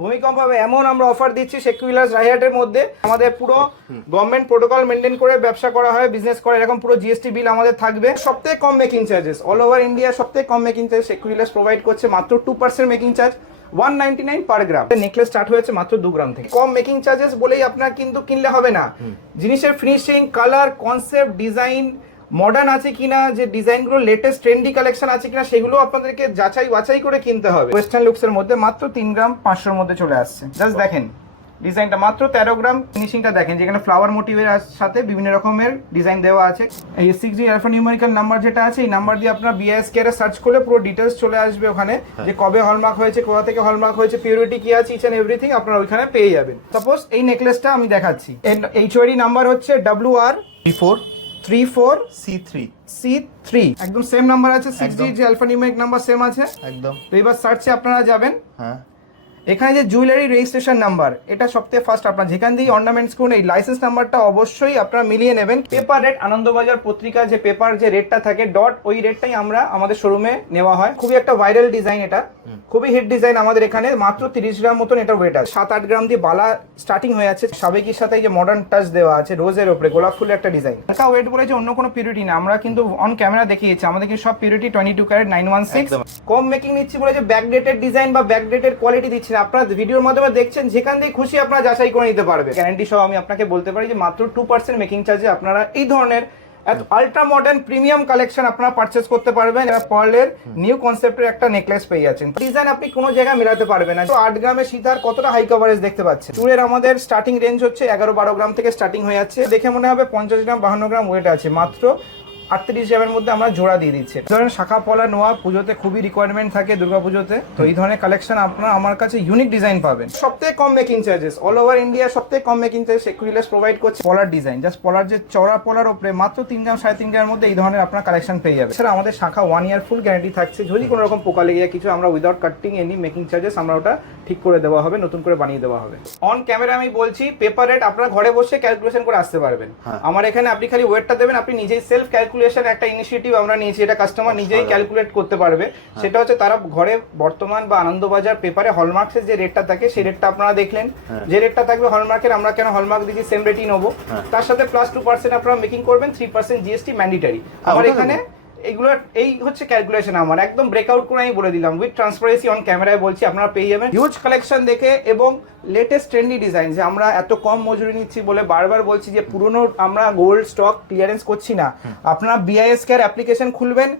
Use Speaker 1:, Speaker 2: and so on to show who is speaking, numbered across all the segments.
Speaker 1: ভূমিকম্প হবে এমন আমরা অফার দিচ্ছি সেকুলার রাইহাটের মধ্যে। আমাদের পুরো গভর্নমেন্ট প্রোটোকল মেনটেন করে ব্যবসা করা হয় বিজনেস করে। এরকম পুরো জিএসটি বিল আমাদের থাকবে। সবথেকে কম making charges all over India সবথেকে কম মেকিং চার্জ সেকুলার প্রোভাইড করছে মাত্র two percent making charge one ninety nine per gram necklace start হয়েছে মাত্র দু গ্রাম থেকে। কম মেকিং চার্জেস বলেই আপনার কিন্তু কিনলে হবে না। জিনিসের finishing colour concept design modern আছে কিনা যে ডিজাইনগুলো লেটেস্ট ট্রেন্ডি কালেকশন আছে কিনা সেগুলো আপনাদেরকে যাচাই বাছাই করে কিনতে হবে। ওয়েস্টার্ন লুকসের মধ্যে মাত্র তিন গ্রাম পাঁচশোর মধ্যে চলে আসছে। জাস্ট দেখেন ডিজাইনটা মাত্র তেরো গ্রাম ফিনিশিংটা দেখেন যেখানে ফ্লাওয়ার মোটিভের সাথে বিভিন্ন রকমের ডিজাইন দেওয়া আছে। এই সিক্স জি নিউমেরিক্যাল নাম্বার যেটা আছে এই নাম্বার দিয়ে আপনার বিএস কেয়ারে সার্চ করলে পুরো ডিটেলস চলে আসবে ওখানে যে কবে হলমার্ক হয়েছে কোথা থেকে হলমার্ক হয়েছে পিউরিটি কি আছে ইচ অ্যান্ড এভরিথিং আপনারা ওইখানে পেয়ে যাবেন। সাপোজ এই নেকলেসটা আমি দেখাচ্ছি। এইচ ওয়ারি নাম্বার হচ্ছে W R
Speaker 2: four
Speaker 1: three four
Speaker 2: C three
Speaker 1: C three একদম সেম নাম্বার আছে সিক্স জি। যে অ্যালফা নিউমেরিক নাম্বার সেম আছে।
Speaker 2: একদম।
Speaker 1: তো এবার সার্চে আপনারা যাবেন।
Speaker 2: হ্যাঁ।
Speaker 1: এখানে যে জুয়েলারি রেজিস্ট্রেশন নাম্বার এটা সবথেকে ফার্স্ট আপনার। যেখান দিয়ে অর্নামেন্টস করুন এই লাইসেন্স নাম্বারটা অবশ্যই আপনারা মিলিয়ে নেবেন। পেপার রেট আনন্দবাজার পত্রিকা যে পেপার যে রেটটা থাকে ডট ওই রেটটাই আমরা আমাদের শোরুমে নেওয়া হয়। খুবই একটা ভাইরাল ডিজাইন এটা। খুবই হিট ডিজাইন আমাদের এখানে। মাত্র তিরিশ গ্রাম মতন এটা ওয়েট আছে। সাত আট গ্রাম দিয়ে বালা স্টার্টিং হয়ে আছে। সাবেকির সাথে যে মডার্ন টাচ দেওয়া আছে রোজের ওপরে গোলাপ ফুলের একটা ডিজাইন এটা ওয়েট বলে যে অন্য কোনো পিউরিটি না। আমরা কিন্তু অন ক্যামেরা দেখিয়েছি। আমাদের কিন্তু সব purity twenty two carat nine one six কম মেকিং নিচ্ছি বলে যে ব্যাকডেটেড ডিজাইন বা ব্যাকডেটেড কোয়ালিটি দিচ্ছি আপনারা ভিডিওর মাধ্যমে দেখছেন, যেখান দিয়ে খুশি আপনারা যাচাই করে নিতে পারবে গ্যারান্টি সহ আমি আপনাকে বলতে পারি যে মাত্র টু পার্সেন্ট মেকিং চার্জে আপনারা এই ধরনের আলট্রা মডার্ন প্রিমিয়াম কালেকশন আপনারা পারচেস করতে পারবেন। এরা পার্লের নিউ কনসেপ্টের একটা নেকলেস পেয়ে যাচ্ছেন। ডিজাইন আপনি কোনো জায়গায় মেলাতে পারবেন না। তো আট গ্রামের সীতার কতটা হাই কভারেজ দেখতে পাচ্ছেন? চুড়ের আমাদের স্টার্টিং রেঞ্জ হচ্ছে এগারো বারো গ্রাম থেকে স্টার্টিং হয়ে যাচ্ছে। দেখে মনে হবে পঞ্চাশ গ্রাম, বাহান্ন গ্রাম ওয়েট আছে। মাত্র আটত্রিশ গ্রামের মধ্যে আমরা জোড়া দিয়ে দিচ্ছি। এই ধরনের শাখা পলা নোয়া পুজোতে খুবই রিকোয়ারমেন্ট থাকে দুর্গা পুজোতে। তো এই ধরনের কালেকশন আপনারা আমার কাছে ইউনিক ডিজাইন পাবেন। সবথেকে কম making charges all over India সবথেকে কম মেকিং চার্জেস একুইলাস প্রোভাইড করছে। পলার ডিজাইন জাস্ট পলার যে চড়া পলার ওপরে মাত্র তিন গ্রাম সাড়ে তিন গ্রামের মধ্যে এই ধরনের আপনার কালেকশন পেয়ে যাবে এছাড়া আমাদের শাখা ওয়ান ইয়ার ফুল গ্যারান্টি থাকছে। যদি কোনো রকম পোকা লেগে যায় কিছু আমরা without cutting any making charges আমরা ওটা ঠিক করে দেওয়া হবে নতুন করে বানিয়ে দেওয়া হবে। অন ক্যামেরা আমি বলছি পেপার রেট আপনারা ঘরে বসে ক্যালকুলেশন করে আসতে পারবেন।
Speaker 2: হ্যাঁ।
Speaker 1: আমার এখানে আপনি খালি ওয়েটটা দেবেন আপনি নিজেই সেলফ ক্যালকুলেশন একটা ইনিশিয়েটিভ আমরা নিয়েছি এটা কাস্টমার নিজেই ক্যালকুলেট করতে পারবে। সেটা হচ্ছে তারা ঘরে বর্তমান বা আনন্দবাজার পেপারে হলমার্কসের যে রেটটা থাকে সেই রেটটা আপনারা দেখলেন।
Speaker 2: হ্যাঁ।
Speaker 1: যে রেটটা থাকবে হলমার্কের আমরা কেন হলমার্ক দিচ্ছি সেম রেটই নেব।
Speaker 2: হ্যাঁ।
Speaker 1: তার সাথে প্লাস টু পার্সেন্ট আপনারা মেকিং করবেন থ্রি পার্সেন্ট জিএসটি ম্যান্ডেটারি
Speaker 2: আবার
Speaker 1: এখানে এগুলো এই হচ্ছে ক্যালকুলেশন আমার। একদম ব্রেকআউট করে আমি বলে দিলাম। উইথ ট্রান্সপারেন্সি অন ক্যামেরায় বলছি আপনারা পেয়ে যাবেন। হিউজ কালেকশন দেখে এবং লেটেস্ট ট্রেন্ডি ডিজাইন যে আমরা এত কম মজুরি নিচ্ছি বলে বারবার বলছি যে পুরনো আমরা গোল্ড স্টক ক্লিয়ারেন্স করছি না। আপনারা বিআইএস কেয়ার অ্যাপ্লিকেশন খুলবেন।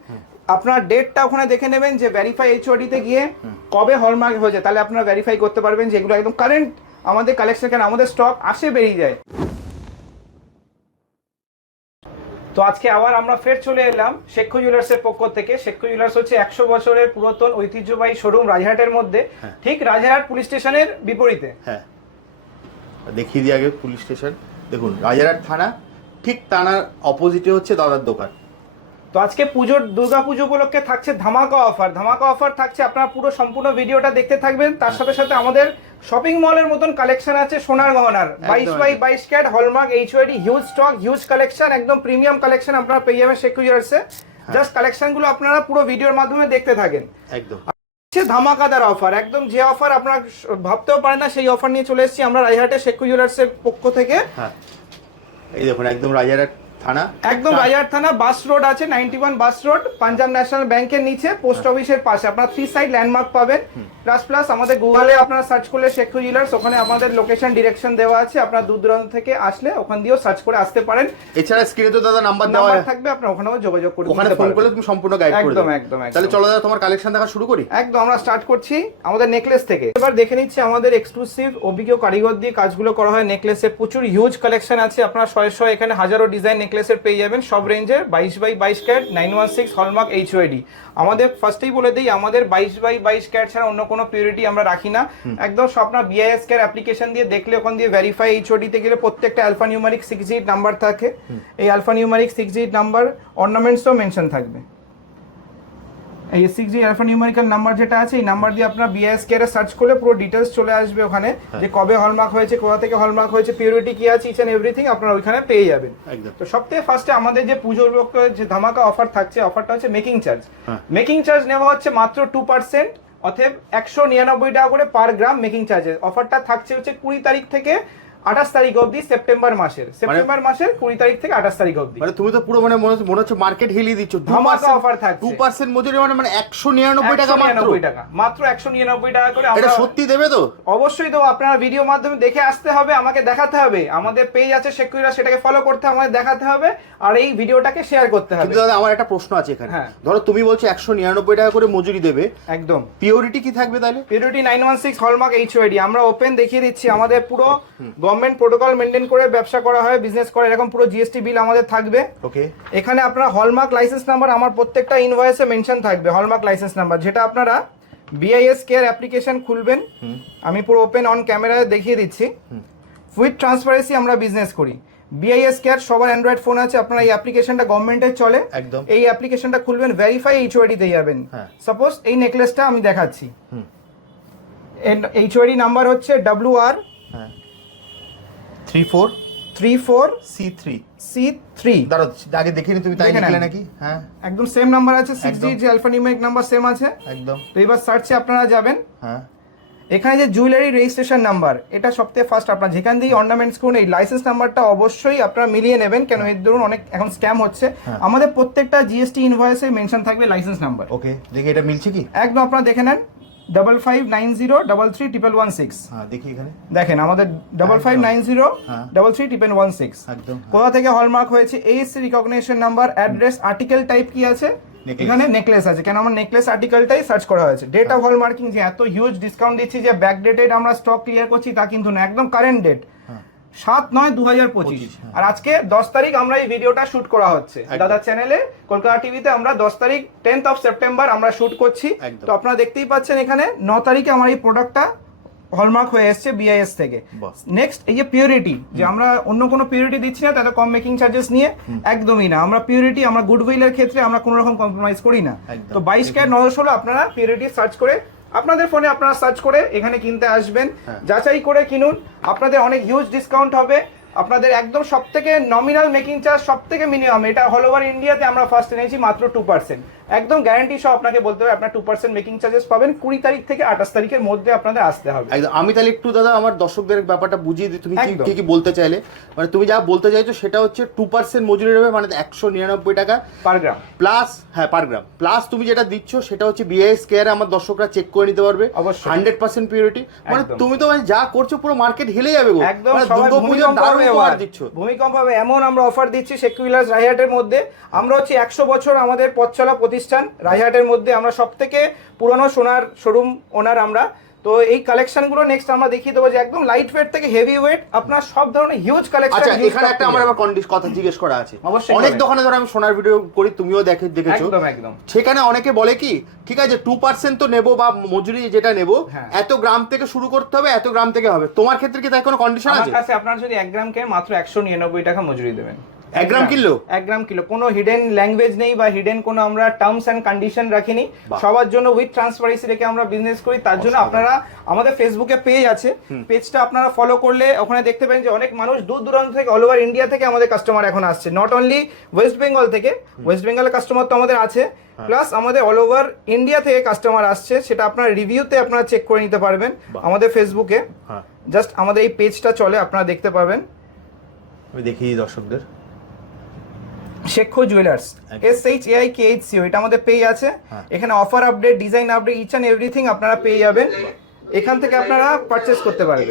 Speaker 1: আপনার ডেটটা ওখানে দেখে নেবেন যে ভেরিফাই এইচওডিতে গিয়ে কবে হলমার্ক হয়েছে। তাহলে আপনারা ভেরিফাই করতে পারবেন যে এগুলো একদম কারেন্ট আমাদের কালেকশন কেন আমাদের স্টক আসে বেরিয়ে যায়। তো আজকে আবার আমরা ফের চলে এলাম শেখ জুয়েলার্স এর পক্ষ থেকে। শেখ জুয়েলার্স হচ্ছে একশো বছরের পুরাতন ঐতিহ্যবাহী শোরুম রাজহাটের মধ্যে।
Speaker 2: হ্যাঁ।
Speaker 1: ঠিক রাজহাট পুলিশ স্টেশনের বিপরীতে।
Speaker 2: হ্যাঁ। দেখিয়ে দিই আগে পুলিশ স্টেশন। দেখুন রাজারহাট থানা ঠিক থানার অপোজিটে হচ্ছে দাদার দোকান।
Speaker 1: তো আজকে পুজোর দুর্গা পুজো উপলক্ষে থাকছে ধামাকা অফার। ধামাকা অফার থাকছে আপনারা পুরো সম্পূর্ণ ভিডিওটা দেখতে থাকবেন। তার সাথে সাথে আমাদের শপিং মলের মতন কালেকশন আছে সোনার গহনার। বাইশ বাই। বাইশ cat hallmark H UID huge stock huge collection একদম প্রিমিয়াম কালেকশন আপনারা পেয়ে যাবেন শেখ জুয়েলার্সে জাস্ট কালেকশনগুলো আপনারা পুরো ভিডিওর মাধ্যমে দেখতে থাকেন।
Speaker 2: একদম।
Speaker 1: হচ্ছে ধামাকাদার অফার একদম যে অফার আপনারা ভাবতেও পারেন না সেই অফার নিয়ে চলে এসেছি আমরা রায়হাটে শেখ জুয়েলার্সের পক্ষ থেকে।
Speaker 2: হ্যাঁ। এই দেখুন একদম রাজারহাট থানা?
Speaker 1: একদম থানা বাস রোড আছে ninety one bus road Punjab national ব্যাংকের নিচে পোস্ট অফিসের পাশে। আপনারা থ্রি সাইড ল্যান্ডমার্ক পাবেন। প্লাস প্লাস আমাদের গুগলে আপনারা সার্চ করলে শেখ জুয়েলার্স ওখানে আমাদের লোকেশন ডিরেকশন দেওয়া আছে। আপনারা দূর দূরান্ত থেকে আসলে ওখান দিয়েও সার্চ করে আসতে পারেন।
Speaker 2: এছাড়া স্ক্রিনে তো দাদা নাম্বার দেওয়া
Speaker 1: থাকবে আপনারা ওখানেও যোগাযোগ করে
Speaker 2: ওখানে ফোন করলে তুমি সম্পূর্ণ গাইড করে
Speaker 1: একদম, একদম, একদম।
Speaker 2: তাহলে চলো দাদা তোমার কালেকশন দেখা শুরু করি।
Speaker 1: একদম আমরা স্টার্ট করছি। আমাদের নেকলেস থেকে। এবার দেখে নিচ্ছি আমাদের এক্সক্লুসিভ অভিজ্ঞ কারিগর দিয়ে কাজগুলো করা হয়। নেকলেসে প্রচুর হিউজ কালেকশন আছে। আপনারা শয়ে শয়ে এখানে হাজারো ডিজাইন নেকলেসের পেয়ে যাবেন। সব রেঞ্জের বাইশ বাই বাইশ cat nine one six hallmark H UID আমাদের ফার্স্টেই বলে দিই আমাদের বাইশ বাই বাইশ ক্যাট ছাড়া অন্য কোনো পিউরিটি আমরা রাখি না। একদম সব আপনার বিআইএস ক্যার অ্যাপ্লিকেশন দিয়ে দেখলে ওখান দিয়ে ভেরিফাই এইচ ওয়াইডিতে গেলে প্রত্যেকটা alpha numeric six digit number থাকে এই alpha numeric six digit number অর্নামেন্টসও mention থাকবে। এই সিক্স জি অ্যালফা নিউমেরিক্যাল নাম্বার যেটা আছে এই নাম্বার দিয়ে আপনার বিএস কেয়ারে সার্চ করলে পুরো ডিটেলস চলে আসবে ওখানে। যে কবে হলমার্ক হয়েছে কোথা থেকে হলমার্ক হয়েছে পিউরিটি কি আছে ইচ অ্যান্ড এভরিথিং আপনারা ওইখানে পেয়ে যাবেন। তো সবথেকে ফার্স্টে আমাদের যে পুজোর উপলক্ষে যে ধামাকা অফার থাকছে অফারটা হচ্ছে মেকিং চার্জ
Speaker 2: হ্যাঁ।
Speaker 1: মেকিং চার্জ নেওয়া হচ্ছে মাত্র টু পার্সেন্ট অতএব একশো নিরানব্বই টাকা করে পার গ্রাম মেকিং চার্জেস অফারটা থাকছে হচ্ছে কুড়ি তারিখ থেকে আঠাশ তারিখ অবধি সেপ্টেম্বর মাসের। সেপ্টেম্বর মাসের কুড়ি তারিখ থেকে আঠাশ তারিখ অবধি।
Speaker 2: মানে তুমি তো পুরো মানে মনে হচ্ছে মার্কেট হিলিয়ে দিচ্ছ।
Speaker 1: ধামাকা offer থাকছে।
Speaker 2: টু পার্সেন্ট মজুরি মানে মানে একশো নিরানব্বই টাকা মাত্র।
Speaker 1: টাকা। মাত্র একশো নিরানব্বই টাকা করে
Speaker 2: এটা সত্যি দেবে তো?
Speaker 1: অবশ্যই তো আপনারা ভিডিও মাধ্যমে দেখে আসতে হবে আমাকে দেখাতে হবে। আমাদের পেজ আছে সেকুইরা সেটাকে ফলো করতে আমাদের দেখাতে হবে আর এই ভিডিওটাকে শেয়ার করতে হবে।
Speaker 2: কিন্তু দাদা আমার একটা প্রশ্ন আছে এখানে।
Speaker 1: হ্যাঁ।
Speaker 2: ধরো তুমি বলছো একশো নিরানব্বই টাকা করে মজুরি দেবে।
Speaker 1: একদম।
Speaker 2: পিওরিটি কি থাকবে তাহলে?
Speaker 1: Purity nine one six hallmark H আমরা ওপেন দেখিয়ে দিচ্ছি আমাদের পুরো গভর্নমেন্ট প্রোটোকল মেনটেন করে ব্যবসা করা হয় বিজনেস করে এরকম পুরো জিএসটি বিল আমাদের থাকবে।
Speaker 2: ওকে
Speaker 1: এখানে আপনার হলমার্ক লাইসেন্স নাম্বার আমার প্রত্যেকটা ইনভয়েসে মেনশন থাকবে হলমার্ক লাইসেন্স নাম্বার যেটা আপনারা বিআইএস কেয়ার অ্যাপ্লিকেশন খুলবেন আমি পুরো ওপেন অন ক্যামেরায় দেখিয়ে দিচ্ছি। উইথ ট্রান্সপারেন্সি আমরা বিজনেস করি। বিআইএস কেয়ার সবার অ্যান্ড্রয়েড ফোন আছে আপনারা এই অ্যাপ্লিকেশনটা গভর্নমেন্টের চলে।
Speaker 2: একদম।
Speaker 1: এই অ্যাপ্লিকেশনটা খুলবেন ভেরিফাই এইচওআইডিতে যাবেন।
Speaker 2: হ্যাঁ।
Speaker 1: সাপোজ এই নেকলেসটা আমি দেখাচ্ছি। এইচওআইডি নাম্বার হচ্ছে ডাব্লিউ আর
Speaker 2: হ্যাঁ three four?
Speaker 1: Three four?
Speaker 2: C three.
Speaker 1: C three.
Speaker 2: দাঁড়ো আগে দেখে নি তুমি তাই লিখলে নাকি? হ্যাঁ।
Speaker 1: একদম সেম নাম্বার আছে সিক্স। জি যে আলফানিউমেরিক নাম্বার সেম আছে।
Speaker 2: একদম।
Speaker 1: তো এবার সার্চে আপনারা যাবেন।
Speaker 2: হ্যাঁ।
Speaker 1: এখানে যে জুয়েলারি রেজিস্ট্রেশন নাম্বার এটা সবথেকে ফার্স্ট আপনার যেখান দিয়ে অর্নামেন্টস করুন এই লাইসেন্স নাম্বারটা অবশ্যই আপনারা মিলিয়ে নেবেন। কেন এর ধরুন অনেক এখন স্ক্যাম হচ্ছে।
Speaker 2: হ্যাঁ।
Speaker 1: আমাদের প্রত্যেকটা জিএসটি ইনভয়েসে মেনশন থাকবে লাইসেন্স নাম্বার
Speaker 2: ওকে দেখি এটা মিলছে কি?
Speaker 1: একদম আপনারা দেখে নেন। Double five nine zero double three triple one six
Speaker 2: দেখি এখানে।
Speaker 1: দেখেন আমাদের double five nine zero. Double three triple one six. কোথা থেকে হলমার্ক হয়েছে? এইস recognition number address article type কি আছে? এখানে নেকলেস আছে। কেন আমার নেকলেস আর্টিকেলটাই সার্চ করা হয়েছে? ডেট অফ হলমার্কিং যে এত হিউজ ডিসকাউন্ট দিচ্ছি যে ব্যাক ডেটেড আমরা স্টক ক্লিয়ার করছি তা কিন্তু না একদম কারেন্ট ডেট। সাত নয় দু হাজার পঁচিশ।
Speaker 2: হ্যাঁ।
Speaker 1: আর আজকে দশ তারিখ আমরা এই ভিডিওটা শুট করা হচ্ছে। দাদা চ্যানেলে কলকাতা টিভিতে আমরা দশ তারিখ টেন্থ অফ সেপ্টেম্বর আমরা শুট করছি। তো আপনারা দেখতেই পাচ্ছেন এখানে ন তারিখে আমার এই প্রোডাক্টটা হলমার্ক হয়ে এসছে বিআইএস থেকে। নেক্সট এই যে পিউরিটি যে আমরা অন্য কোনো পিউরিটি দিচ্ছি না তাতে কম মেকিং চার্জেস নিয়ে একদমই না। আমরা পিউরিটি আমরা গুডউইলের ক্ষেত্রে আমরা কোনো রকম কম্প্রোমাইজ করি না। তো বাইশ ক্যারেট নয় ষোলো আপনারা পিউরিটি সার্চ করে আপনাদের ফোনে আপনারা সার্চ করে এখানে কিনতে আসবেন।
Speaker 2: হ্যাঁ।
Speaker 1: যাচাই করে কিনুন। আপনাদের অনেক হিউজ ডিসকাউন্ট হবে। আপনাদের একদম সব থেকে নমিনাল মেকিং চার্জ সব থেকে মিনিমাম এটা অল ওভার ইন্ডিয়াতে আমরা ফার্স্ট এনেছি মাত্র টু পার্সেন্ট একদম গ্যারান্টি সহ আপনাকে বলতে হবে আপনার টু পার্সেন্ট মেকিং চার্জেস পাবেন। কুড়ি তারিখ থেকে আঠাশ তারিখের মধ্যে আপনাদের আসতে হবে।
Speaker 2: একদম। আমি তাহলে একটু দাদা আমার দর্শকদের ব্যাপারটা বুঝিয়ে দিই। তুমি কি কি বলতে চাইলে? মানে তুমি যা বলতে চাইছো সেটা হচ্ছে টু পার্সেন্ট মজুরি নেবে মানে একশো নিরানব্বই টাকা।
Speaker 1: পার গ্রাম
Speaker 2: প্লাস হ্যাঁ পার গ্রাম প্লাস তুমি যেটা দিচ্ছ সেটা হচ্ছে বিআইএস কেয়ারে আমার দর্শকরা চেক করে নিতে পারবে।
Speaker 1: অবশ্যই।
Speaker 2: হান্ড্রেড পার্সেন্ট পিউরিটি মানে তুমি তো মানে যা করছ পুরো মার্কেট হেলে যাবে গো।
Speaker 1: একদম
Speaker 2: মানে
Speaker 1: ভূমিকম্প হবে এমন আমরা অফার দিচ্ছি সেকুলার রাইহাটের মধ্যে। আমরা হচ্ছে একশো বছর আমাদের পথ চলা প্রতিষ্ঠান রাইহাটের মধ্যে আমরা সব থেকে পুরনো সোনার শোরুম ওনার আমরা। তো এই কালেকশনগুলো নেক্সট আমরা দেখিয়ে দেবো যে একদম লাইট ওয়েট থেকে হেভি ওয়েট আপনার সব ধরনের হিউজ কালেকশন
Speaker 2: আচ্ছা এখানে একটা আমার আবার কথা জিজ্ঞেস করা আছে।
Speaker 1: অবশ্যই
Speaker 2: অনেক দোকানে ধরো আমি সোনার ভিডিও করি তুমিও দেখে দেখেছ।
Speaker 1: একদম একদম।
Speaker 2: সেখানে অনেকে বলে কি ঠিক আছে টু পার্সেন্ট তো নেব বা মজুরি যেটা নেব
Speaker 1: হ্যাঁ।
Speaker 2: এত গ্রাম থেকে শুরু করতে হবে এত গ্রাম থেকে হবে। তোমার ক্ষেত্রে কি তাই কোনো কন্ডিশন
Speaker 1: আমার
Speaker 2: আছে?
Speaker 1: কাছে আপনার যদি এক গ্রাম কেন মাত্র একশো নিরানব্বই টাকা মজুরি দেবেন।
Speaker 2: এক গ্রাম কিনলেও?
Speaker 1: এক গ্রাম কিলো। কোনো হিডেন ল্যাঙ্গুয়েজ নেই বা হিডেন কোনো আমরা টার্মস অ্যান্ড কন্ডিশন রাখিনি। সবার জন্য উইথ ট্রান্সপারেন্সি রেখে আমরা বিজনেস করি। তার জন্য আপনারা আমাদের ফেসবুকে পেজ আছে। পেজটা আপনারা ফলো করলে ওখানে দেখতে পাবেন যে অনেক মানুষ দূর দূরান্ত থেকে অল ওভার ইন্ডিয়া থেকে আমাদের কাস্টমার এখন আসছে। নট অনলি ওয়েস্ট বেঙ্গল থেকে ওয়েস্ট বেঙ্গলের কাস্টমার তো আমাদের আছে।
Speaker 2: হ্যাঁ।
Speaker 1: প্লাস আমাদের অল ওভার ইন্ডিয়া থেকে কাস্টমার আসছে। সেটা আপনার রিভিউতে আপনারা চেক করে নিতে পারবেন আমাদের ফেসবুকে
Speaker 2: হ্যাঁ।
Speaker 1: জাস্ট আমাদের এই পেজটা চলে আপনারা দেখতে পাবেন।
Speaker 2: আমি দেখি দর্শকদের।
Speaker 1: Sheikh jewellers S H A I K H co এটা আমাদের পেয়ে আছে।
Speaker 2: হ্যাঁ।
Speaker 1: এখানে offer update design update each and everything আপনারা পেয়ে যাবেন। এখান থেকে আপনারা পারচেস করতে পারবেন।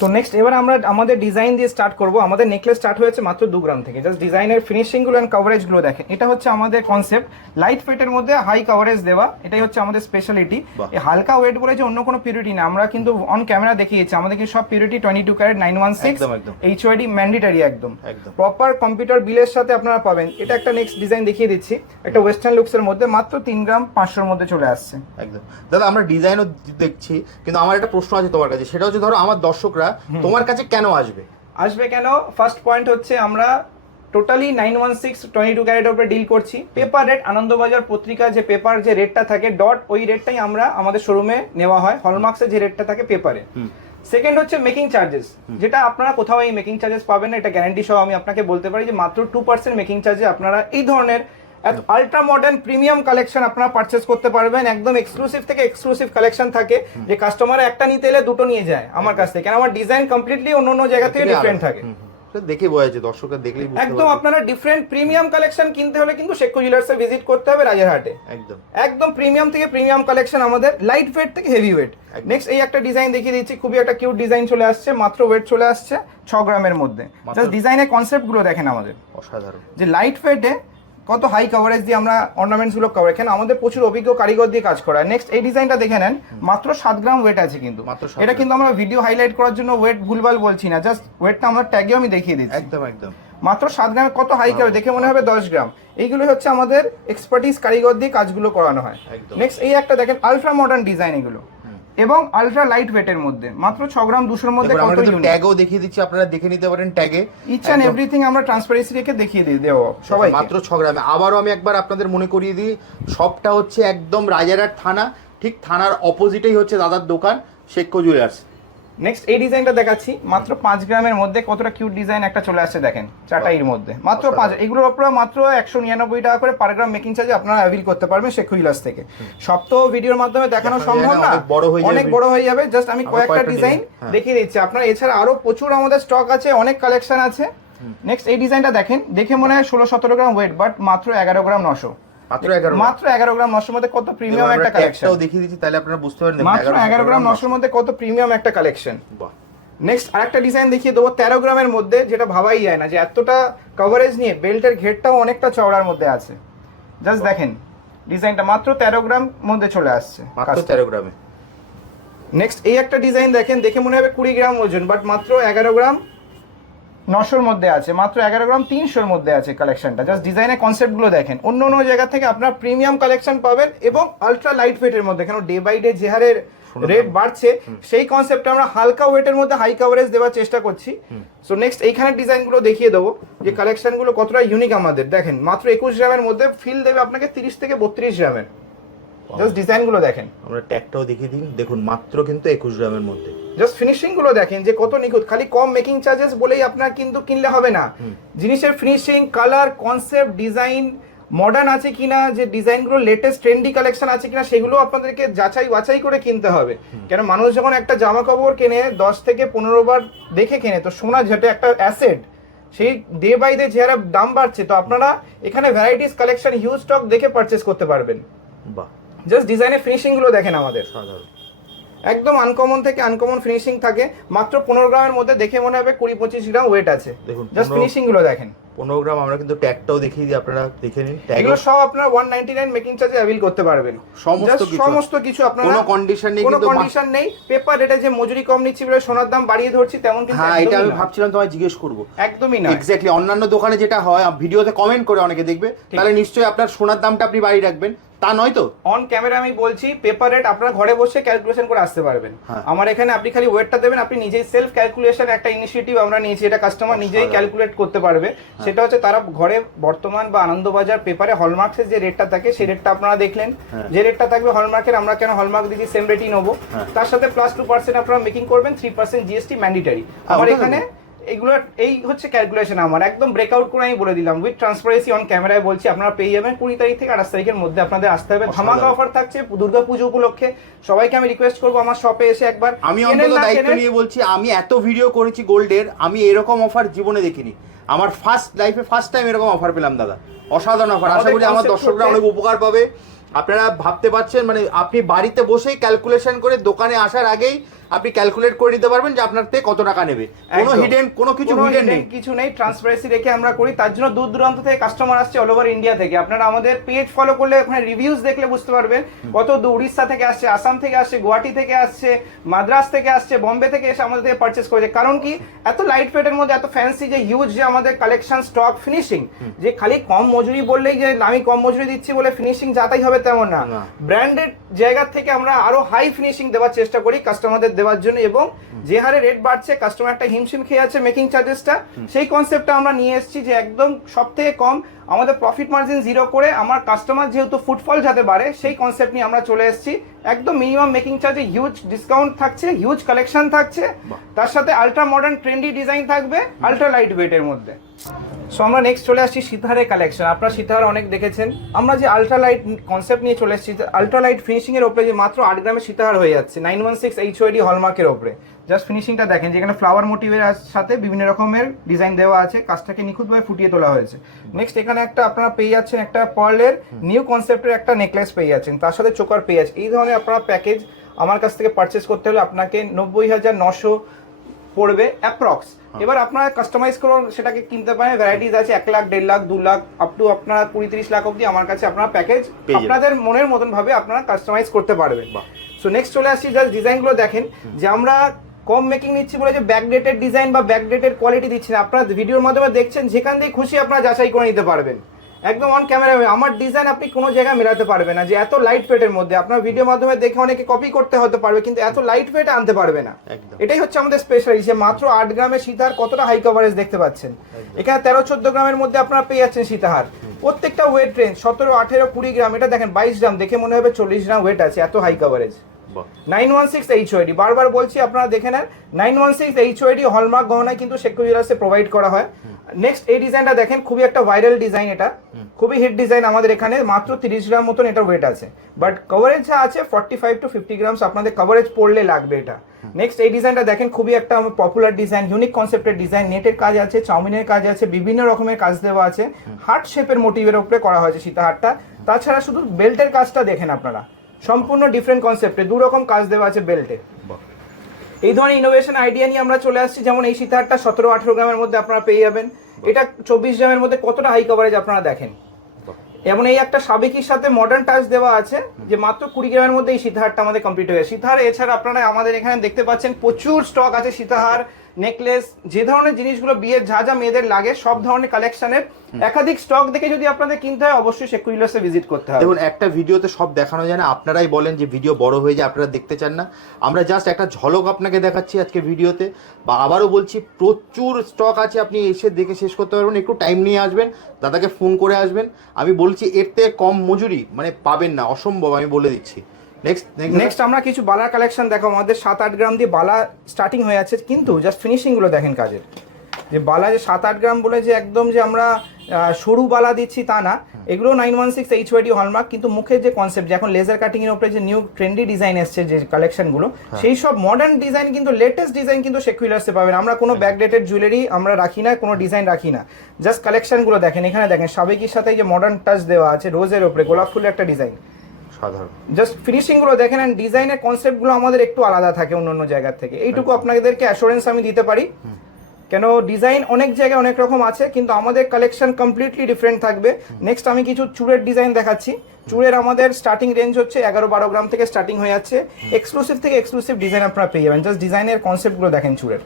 Speaker 1: তো নেক্সট এবার আমরা আমাদের ডিজাইন দিয়ে স্টার্ট করব। আমাদের নেকলেস স্টার্ট হয়েছে মাত্র দু গ্রাম থেকে। জাস্ট ডিজাইনের ফিনিশিংগুলো অ্যান্ড কভারেজগুলো দেখেন। এটা হচ্ছে আমাদের কনসেপ্ট লাইট ওয়েটের মধ্যে হাই কভারেজ দেওয়া। এটাই হচ্ছে আমাদের স্পেশালিটি এই হালকা ওয়েট বলে যে অন্য কোনো পিউরিটি না। আমরা কিন্তু অন ক্যামেরা দেখিয়েছি। আমাদের কিন্তু সব purity twenty two carat nine one six
Speaker 2: একদম, একদম।
Speaker 1: এইচ ওয়াইডি ম্যান্ডেটারি একদম।
Speaker 2: একদম।
Speaker 1: প্রপার কম্পিউটার বিলের সাথে আপনারা পাবেন। এটা একটা নেক্সট ডিজাইন দেখিয়ে দিচ্ছি। একটা ওয়েস্টার্ন লুকসের মধ্যে মাত্র তিন গ্রাম পাঁচশোর মধ্যে চলে আসছে।
Speaker 2: একদম। দাদা আমরা ডিজাইনও দেখছি কিন্তু আমার একটা প্রশ্ন আছে তোমার কাছে। সেটা হচ্ছে ধরো আমার দর্শকরা তোমার কাছে কেন আসবে?
Speaker 1: আসবে কেন? ফার্স্ট পয়েন্ট হচ্ছে আমরা totally nine one six twenty two ক্যারেটের উপরে ডিল করছি। পেপার রেট আনন্দবাজার পত্রিকা যে পেপার যে রেটটা থাকে ডট ওই রেটটাই আমরা আমাদের শোরুমে নেওয়া হয়। হলমার্কসের যে রেটটা থাকে পেপারে সেকেন্ড হচ্ছে মেকিং চার্জেস যেটা আপনারা কোথাও এই মেকিং চার্জেস পাবেন না এটা গ্যারান্টি সহ আমি আপনাকে বলতে পারি যে মাত্র টু পার্সেন্ট মেকিং চার্জে আপনারা এই ধরনের আলট্রা মডার্ন প্রিমিয়াম কালেকশন আপনারা পারচেস করতে পারবেন। একদম এক্সক্লুসিভ থেকে এক্সক্লুসিভ কালেকশন থাকে। যে কাস্টমার একটা নিতে এলে দুটো নিয়ে যায় আমার কাছ থেকে। আমার ডিজাইন কমপ্লিটলি অন্য অন্য জায়গা থেকে ডিফারেন্ট থাকে।
Speaker 2: দেখে বোঝা যাচ্ছে দর্শকরা দেখলেই
Speaker 1: একদম আপনারা ডিফারেন্ট প্রিমিয়াম কালেকশন কিনতে হলে কিন্তু শেখো জুয়েলার্সে ভিজিট করতে হবে রাজারহাটে।
Speaker 2: একদম।
Speaker 1: একদম প্রিমিয়াম থেকে প্রিমিয়াম কালেকশন আমাদের। লাইট ওয়েট থেকে হেভি ওয়েট নেক্সট এই একটা ডিজাইন দেখিয়ে দিচ্ছি। খুবই একটা কিউট ডিজাইন চলে আসছে। মাত্র ওয়েট চলে আসছে ছ গ্রামের মধ্যে। জাস্ট ডিজাইনের কনসেপ্টগুলো দেখেন আমাদের।
Speaker 2: অসাধারণ।
Speaker 1: যে লাইট ওয়েটে কত হাই কভারেজ দিয়ে আমরা অর্নামেন্টসগুলো কভার এখানে আমাদের প্রচুর অভিজ্ঞ কারিগর দিয়ে কাজ করা নেক্সট এই ডিজাইনটা দেখে নেন। মাত্র সাত গ্রাম ওয়েট আছে কিন্তু।
Speaker 2: মাত্র
Speaker 1: এটা কিন্তু আমরা ভিডিও হাইলাইট করার জন্য ওয়েট ভুলভাল বলছি না। জাস্ট ওয়েটটা আমরা ট্যাগেও আমি দেখিয়ে দিচ্ছি।
Speaker 2: একদম একদম।
Speaker 1: মাত্র সাত গ্রামে কত হাই কাভার দেখে মনে হবে দশ গ্রাম এইগুলো হচ্ছে আমাদের এক্সপার্টিস কারিগর দিয়ে কাজগুলো করানো হয়।
Speaker 2: একদম।
Speaker 1: নেক্সট এই একটা দেখেন আলট্রা মডার্ন ডিজাইন এগুলো। এবং আলট্রা লাইট ওয়েটের মধ্যে। মাত্র ছ গ্রাম দুশোর মধ্যে কত
Speaker 2: ট্যাগও দেখিয়ে দিচ্ছি আপনারা দেখে নিতে পারেন ট্যাগে
Speaker 1: ইচ অ্যান্ড এভরিথিং আমরা ট্রান্সপারেন্সি রেখে দেখিয়ে দিই দেব সবাই
Speaker 2: মাত্র ছ গ্রামে। আবারও আমি একবার আপনাদের মনে করিয়ে দিই সবটা হচ্ছে একদম রাজারহাট থানা ঠিক থানার অপোজিটেই হচ্ছে দাদার দোকান শেখ জুয়েলার্স
Speaker 1: নেক্সট এই ডিজাইনটা দেখাচ্ছি। মাত্র পাঁচ গ্রামের মধ্যে কতটা কিউট ডিজাইন একটা চলে আসছে দেখেন চাটাইয়ের মধ্যে। মাত্র পাঁচ এগুলোর উপরে মাত্র একশো নিরানব্বই টাকা করে পার গ্রাম মেকিং চার্জে আপনারা অ্যাভিল করতে পারবেন শেখ হুইলার্স থেকে। সব তো ভিডিওর মাধ্যমে দেখানো সম্ভব
Speaker 2: না, অনেক বড় হয়ে যাবে।
Speaker 1: জাস্ট আমি কয়েকটা
Speaker 2: কয়েকটা
Speaker 1: ডিজাইন
Speaker 2: হ্যাঁ।
Speaker 1: দেখিয়ে দিচ্ছি। আপনারা এছাড়া আরও প্রচুর আমাদের স্টক আছে অনেক কালেকশন আছে। নেক্সট এই ডিজাইনটা দেখেন। দেখে মনে হয় ষোলো সতেরো গ্রাম ওয়েট বাট মাত্র এগারো গ্রাম নশো।
Speaker 2: মাত্র এগারো
Speaker 1: মাত্র এগারো গ্রাম নশোর মধ্যে কত প্রিমিয়াম একটা কালেকশন
Speaker 2: ট্যাগটাও দেখিয়ে দিচ্ছি তাহলে আপনারা বুঝতে পারেন দেখুন,
Speaker 1: মাত্র এগারো গ্রাম নশোর মধ্যে কত প্রিমিয়াম একটা কালেকশন
Speaker 2: বাহ।
Speaker 1: নেক্সট আরেকটা ডিজাইন দেখিয়ে দেবো তেরো গ্রামের মধ্যে যেটা ভাবাই যায় না যে এতটা কভারেজ নিয়ে বেল্টের ঘেরটাও অনেকটা চওড়ার মধ্যে আছে। জাস্ট দেখেন ডিজাইনটা মাত্র তেরো গ্রাম মধ্যে চলে আসছে
Speaker 2: মাত্র তেরো গ্রামে।
Speaker 1: নেক্সট এই একটা ডিজাইন দেখেন দেখে মনে হবে কুড়ি গ্রাম ওজন বাট মাত্র এগারো গ্রাম নশোর মধ্যে আছে মাত্র এগারো গ্রাম তিনশোর মধ্যে আছে কালেকশনটা জাস্ট ডিজাইনের কনসেপ্টগুলো দেখেন। অন্য অন্য জায়গা থেকে আপনার প্রিমিয়াম কালেকশন পাবেন এবং আলট্রা লাইট ওয়েটের মধ্যে কেন ডে বাই ডে যে হারে রেট বাড়ছে সেই কনসেপ্টটা আমরা হালকা ওয়েটের মধ্যে হাই কাভারেজ দেওয়ার চেষ্টা করছি। সো নেক্সট এইখানে ডিজাইনগুলো দেখিয়ে দেবো যে কালেকশনগুলো কতটা ইউনিক আমাদের। দেখেন মাত্র একুশ গ্রামের মধ্যে ফিল দেবে আপনাকে তিরিশ থেকে বত্রিশ গ্রামের। জাস্ট ডিজাইনগুলো দেখেন।
Speaker 2: আমরা ট্যাগটাও দেখিয়ে দিই। দেখুন মাত্র কিন্তু একুশ গ্রামের মধ্যে।
Speaker 1: জাস্ট ফিনিশিংগুলো দেখেন যে কত নিখুঁত। খালি কম মেকিং চার্জেস বলেই আপনার কিন্তু কিনলে হবে না। জিনিসের finishing colour concept design modern আছে কিনা যে ডিজাইনগুলো লেটেস্ট ট্রেন্ডি কালেকশন আছে কিনা সেগুলো আপনাদেরকে যাচাই বাছাই করে কিনতে হবে। কেন মানুষ যখন একটা জামা কাপড় কেনে দশ থেকে পনেরো বার দেখে কেনে তো সোনা যেটা একটা অ্যাসেট সেই ডে বাই ডে যে হারে দাম বাড়ছে। তো আপনারা এখানে ভ্যারাইটিস কালেকশন হিউজ স্টক দেখে পারচেস করতে পারবেন। জাস্ট ডিজাইনের ফিনিশিংগুলো দেখেন আমাদের। একদম আনকমন থেকে আনকমন ফিনিশিং থাকে। মাত্র পনেরো গ্রামের মধ্যে দেখে মনে হবে কুড়ি পঁচিশ গ্রাম ওয়েট আছে।
Speaker 2: দেখুন,
Speaker 1: জাস্ট
Speaker 2: 15
Speaker 1: ফিনিশিংগুলো দেখেন।
Speaker 2: পনেরো গ্রাম আমরা কিন্তু ট্যাগটাও দেখিয়ে দিই আপনারা দেখে নিন। ট্যাগ
Speaker 1: এগুলো সব আপনারা ওয়ান নাইনটি নাইন মেকিং চার্জে অ্যাভিল করতে পারবেন।
Speaker 2: সমস্ত কিছু।
Speaker 1: সমস্ত কিছু আপনারা
Speaker 2: কোনো কন্ডিশন নেই
Speaker 1: কোনো কন্ডিশন নেই। পেপার এটা যে মজুরি কম নিচ্ছি বলে সোনার দাম বাড়িয়ে ধরছি তেমন কিন্তু
Speaker 2: হ্যাঁ এটা আমি ভাবছিলাম তোমায় জিজ্ঞেস করব।
Speaker 1: একদমই না
Speaker 2: এক্স্যাক্টলি অন্যান্য দোকানে যেটা হয় ভিডিওতে কমেন্ট করে অনেকে দেখবে। তাহলে নিশ্চয়ই আপনার সোনার দামটা আপনি বাড়িয়ে রাখবেন। তা নয় তো
Speaker 1: অন ক্যামেরা আমি বলছি পেপার রেট আপনারা ঘরে বসে ক্যালকুলেশন করে আসতে পারবেন
Speaker 2: হ্যাঁ।
Speaker 1: আমার এখানে আপনি খালি ওয়েটটা দেবেন আপনি নিজেই সেলফ ক্যালকুলেশন একটা ইনিশিয়েটিভ আমরা নিয়েছি এটা কাস্টমার নিজেই ক্যালকুলেট করতে পারবে
Speaker 2: হ্যাঁ।
Speaker 1: সেটা হচ্ছে তারা ঘরে বর্তমান বা আনন্দবাজার পেপারে হলমার্কসের যে রেটটা থাকে সেই রেটটা আপনারা দেখলেন
Speaker 2: হ্যাঁ।
Speaker 1: যে রেটটা থাকবে হলমার্কের আমরা কেন হলমার্ক দিচ্ছি সেম রেটই নেব। তার সাথে প্লাস টু পার্সেন্ট আপনারা মেকিং করবেন থ্রি পার্সেন্ট জিএসটি ম্যান্ডেটারি আমার এখানে এগুলো এই হচ্ছে ক্যালকুলেশন আমার। একদম ব্রেকআউট করে আমি বলে দিলাম। উইথ ট্রান্সপারেন্সি অন ক্যামেরায় বলছি আপনারা পেয়ে যাবেন কুড়ি তারিখ থেকে আঠাশ তারিখের মধ্যে। আপনাদের আসতে হবে। ধামাকা অফার থাকছে দুর্গা পুজো উপলক্ষে। সবাইকে আমি রিকোয়েস্ট করব আমার শপে এসে একবার।
Speaker 2: আমি অন্তত দায়িত্ব নিয়ে বলছি আমি এত ভিডিও করেছি গোল্ডের আমি এরকম অফার জীবনে দেখিনি। আমার ফার্স্ট লাইফে ফার্স্ট টাইম এরকম অফার পেলাম দাদা। অসাধারণ অফার আশা করি আমার দর্শকরা অনেক উপকার পাবে। আপনারা ভাবতে পারছেন মানে আপনি বাড়িতে বসেই ক্যালকুলেশন করে দোকানে আসার আগেই আপনি ক্যালকুলেট করে নিতে পারবেন যে আপনার থেকে কত টাকা নেবে। কোনো হিডেন কোনো কিছু হিডেন নেই।
Speaker 1: কিছু নেই ট্রান্সপারেন্সি রেখে আমরা করি। তার জন্য দূর দূরান্ত থেকে কাস্টমার আসছে অল ওভার ইন্ডিয়া থেকে। আপনারা আমাদের পেজ ফলো করলে ওখানে রিভিউজ দেখলে বুঝতে পারবেন কত দূর উড়িষ্যা থেকে আসছে আসাম থেকে আসছে গুয়াহাটি থেকে আসছে মাদ্রাস থেকে আসছে বম্বে থেকে এসে আমাদের থেকে পারচেস করেছে। কারণ কি? এত লাইট ওয়েটের মধ্যে এত ফ্যান্সি যে হিউজ যে আমাদের কালেকশন স্টক ফিনিশিং যে খালি কম মজুরি বললেই যে আমি কম মজুরি দিচ্ছি বলে ফিনিশিং যাতাই হবে তেমন না।
Speaker 2: না।
Speaker 1: ব্র্যান্ডেড জায়গা থেকে আমরা আরও হাই ফিনিশিং দেওয়ার চেষ্টা করি কাস্টমারদের দেওয়ার জন্য এবং যে হারে রেট বাড়ছে কাস্টমার একটা হিমশিম খেয়ে আছে মেকিং চার্জেসটা সেই কনসেপ্টটা আমরা নিয়ে এসেছি যে একদম সব থেকে কম আমাদের প্রফিট মার্জিন জিরো করে আমার কাস্টমার যেহেতু ফুটফল যাতে বাড়ে সেই কনসেপ্ট নিয়ে আমরা চলে এসেছি। একদম মিনিমাম মেকিং চার্জে হিউজ ডিসকাউন্ট থাকছে হিউজ কালেকশন থাকছে। তার সাথে আলট্রা মডার্ন ট্রেন্ডি ডিজাইন থাকবে আলট্রা লাইট ওয়েটের মধ্যে। সো আমরা নেক্সট চলে আসছি সীতাহারের কালেকশন আপনারা সীতাহার অনেক দেখেছেন। আমরা যে আলট্রা লাইট কনসেপ্ট নিয়ে চলে এসেছি আলট্রা লাইট ফিনিশিং এর ওপরে যে মাত্র আট গ্রামের সীতাহার হয়ে যাচ্ছে nine one six H UID হলমার্কের ওপরে জাস্ট ফিনিশিংটা দেখেন যেখানে ফ্লাওয়ার মোটিভের সাথে বিভিন্ন রকমের ডিজাইন দেওয়া আছে কাজটাকে নিখুঁতভাবে ফুটিয়ে তোলা হয়েছে। নেক্সট এখানে একটা আপনারা পেয়ে যাচ্ছেন একটা পার্লের নিউ কনসেপ্টের একটা নেকলেস পেয়ে যাচ্ছেন। তার সাথে চোকার পেয়ে যাচ্ছে এই ধরনের আপনারা প্যাকেজ আমার কাছ থেকে পারচেস করতে হলে আপনাকে নব্বই হাজার নশো পড়বে অ্যাপ্রক্স এবার আপনারা কাস্টমাইজ করে সেটাকে কিনতে পারেন। ভ্যারাইটিস আছে এক লাখ দেড় লাখ দু লাখ আপ টু আপনার কুড়ি তিরিশ লাখ অবধি আমার কাছে আপনার প্যাকেজ আপনাদের মনের মতন ভাবে আপনারা কাস্টমাইজ করতে পারবেন। সো নেক্সট চলে আসছি জাস্ট ডিজাইনগুলো দেখেন যে আমরা কম মেকিং নিচ্ছি বলে যে ব্যাকডেটেড ডিজাইন বা ব্যাকডেটেড কোয়ালিটি দিচ্ছি না। আপনারা ভিডিওর মাধ্যমে দেখছেন যেখান দিয়ে খুশি আপনারা যাচাই করে নিতে পারবেন। একদম অন ক্যামেরা আমার ডিজাইন আপনি কোনো জায়গায় মেলাতে পারবেন না যে এত লাইট ওয়েটের মধ্যে। আপনার ভিডিওর মাধ্যমে দেখে অনেকে কপি করতে হতে পারবে কিন্তু এত লাইট ওয়েট আনতে পারবে না। এটাই হচ্ছে আমাদের স্পেশালিটি যে মাত্র আট গ্রামের সীতাহার কতটা হাই কভারেজ দেখতে পাচ্ছেন? এখানে তেরো চোদ্দ গ্রামের মধ্যে আপনারা পেয়ে যাচ্ছেন সীতাহার। প্রত্যেকটা ওয়েট রেঞ্জ সতেরো আঠেরো কুড়ি গ্রাম এটা দেখেন বাইশ গ্রাম দেখে মনে হবে চল্লিশ গ্রাম ওয়েট আছে এত high coverage nine one six H UID বারবার বলছি আপনারা দেখে নেন nine one six H UID hallmark গহনায় কিন্তু শেখ জুয়েলার্সে প্রোভাইড করা হয়। নেক্সট এই ডিজাইনটা দেখেন খুবই একটা ভাইরাল ডিজাইন এটা। খুবই হিট ডিজাইন আমাদের এখানে মাত্র তিরিশ গ্রাম মতন এটা ওয়েট আছে। বাট কভারেজ যা আছে forty five to fifty grams আপনাদের কভারেজ পড়লে লাগবে এটা। নেক্সট এই ডিজাইনটা দেখেন খুবই একটা পপুলার ডিজাইন ইউনিক কনসেপ্টের ডিজাইন নেটের কাজ আছে চাউমিনের কাজ আছে বিভিন্ন রকমের কাজ দেওয়া আছে। হার্ট শেপের মোটিভের উপরে করা হয়েছে সীতাহারটা। তাছাড়া শুধু বেল্টের কাজটা দেখেন আপনারা। সম্পূর্ণ ডিফারেন্ট কনসেপ্টে দু রকম কাজ দেওয়া আছে বেল্টে এই ধরনের ইনোভেশন আইডিয়া নিয়ে আমরা চলে আসছি যেমন এই সীতাহারটা সতেরো আঠেরো গ্রামের মধ্যে আপনারা পেয়ে যাবেন। এটা চব্বিশ গ্রামের মধ্যে কতটা হাই কভারেজ আপনারা দেখেন? এমন এই একটা সাবেকির সাথে মডার্ন টাচ দেওয়া আছে যে মাত্র কুড়ি গ্রামের মধ্যে এই সীতাহারটা আমাদের কমপ্লিট হয়ে সীতাহার এছাড়া আপনারা আমাদের এখানে দেখতে পাচ্ছেন প্রচুর স্টক আছে সীতাহার। নেকলেস যে ধরনের জিনিসগুলো বিয়ের যা যা মেয়েদের লাগে সব ধরনের কালেকশনের একাধিক স্টক দেখে যদি আপনাদের কিনতে হয় অবশ্যই শেখ কুইলাসে ভিজিট করতে হবে।
Speaker 2: দেখুন একটা ভিডিওতে সব দেখানো যায় না। আপনারাই বলেন যে ভিডিও বড় হয়ে যায় আপনারা দেখতে চান না। আমরা জাস্ট একটা ঝলক আপনাকে দেখাচ্ছি আজকে ভিডিওতে। বা আবারও বলছি প্রচুর স্টক আছে আপনি এসে দেখে শেষ করতে পারবেন। একটু টাইম নিয়ে আসবেন দাদাকে ফোন করে আসবেন। আমি বলছি এর থেকে কম মজুরি মানে পাবেন না অসম্ভব আমি বলে দিচ্ছি। নেক্সট
Speaker 1: নেক্সট আমরা কিছু বালার কালেকশন দেখো আমাদের সাত আট গ্রাম দিয়ে বালা স্টার্টিং হয়ে আছে কিন্তু জাস্ট ফিনিশিংগুলো দেখেন কাজের। যে বালা যে সাত আট গ্রাম বলে যে একদম যে আমরা সরু বালা দিচ্ছি তা না এগুলো nine one six H Y D hallmark কিন্তু মুখের যে কনসেপ্ট যে এখন লেজার কাটিং এর উপরে যে নিউ ট্রেন্ডি ডিজাইন এসছে যে কালেকশনগুলো সেই সব মডার্ন ডিজাইন কিন্তু লেটেস্ট ডিজাইন কিন্তু সেকুইলার্সে পাবেন। আমরা কোনো ব্যাকডেটেড জুয়েলারি আমরা রাখি না কোনো ডিজাইন রাখি না। জাস্ট কালেকশনগুলো দেখেন এখানে দেখেন সাবেকির সাথে যে মডার্ন টাচ দেওয়া আছে রোজের উপরে গোলাপ ফুলের একটা ডিজাইন
Speaker 2: সাধারণ।
Speaker 1: জাস্ট ফিনিশিংগুলো দেখেন এন্ড ডিজাইনের কনসেপ্টগুলো আমাদের একটু আলাদা থাকে অন্য অন্য জায়গার থেকে। এইটুকু আপনাদেরকে অ্যাসুরেন্স আমি দিতে পারি। কেন ডিজাইন অনেক জায়গায় অনেক রকম আছে কিন্তু আমাদের কালেকশন কমপ্লিটলি ডিফারেন্ট থাকবে। নেক্সট আমি কিছু চুড়ের ডিজাইন দেখাচ্ছি। চুড়ের আমাদের স্টার্টিং রেঞ্জ হচ্ছে এগারো বারো গ্রাম থেকে স্টার্টিং হয়ে যাচ্ছে। এক্সক্লুসিভ থেকে এক্সক্লুসিভ ডিজাইন আপনারা পেয়ে যাবেন। জাস্ট ডিজাইনের কনসেপ্টগুলো দেখেন চুড়ের।